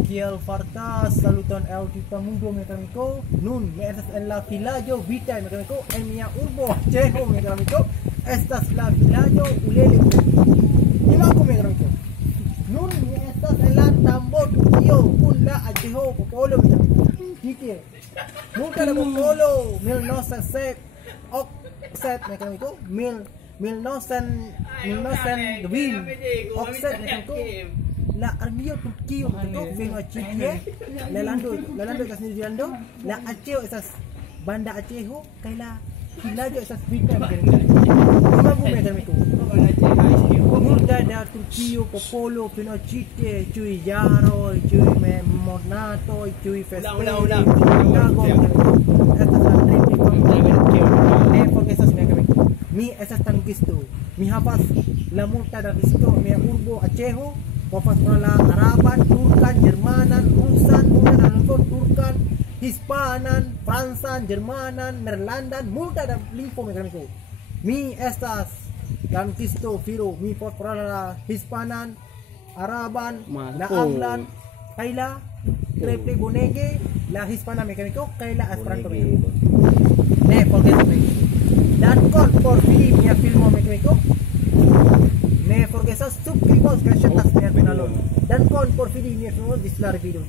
Kiel fartas saluton el tipo mundo mecánico nun me estas en la vilaĝo Vita mecánico en mia urbo Ĉeĥo mecánico estas la vilaĝo Ulele Imaku mecánico nun mi estas en la tambo Turkio kun la Aĝejo popolo mecánico Kike multa da popolo 1907 mecánico 1920 mecánico la armio Turkio mecánico veno a Chile la lando Castillo la Aceh esas banda Aceho kai la vilaĝo esas Vita mecánico Imaku mecánico multa da Turkio popolo Pinocchite cui jaro cui monato cui festero tago estas la tre ne forgesas mecánico mi estas tankisto mi havas la multa da visto mia urbo Aceho povas la araban turkan jermanan rusan turkan hispanan francan jermanan neerlandan multa da lingvo mecánico mi estas tankisto firo mi povas la hispanan araban la anglan kai la tre bonege la hispana mecánico kai la esperanto ne forgesu dankon por vidi mia filmo mecánico ne forgesas subscribos kaj ŝatas mian kanalon dankon por vidi mia filmo disla video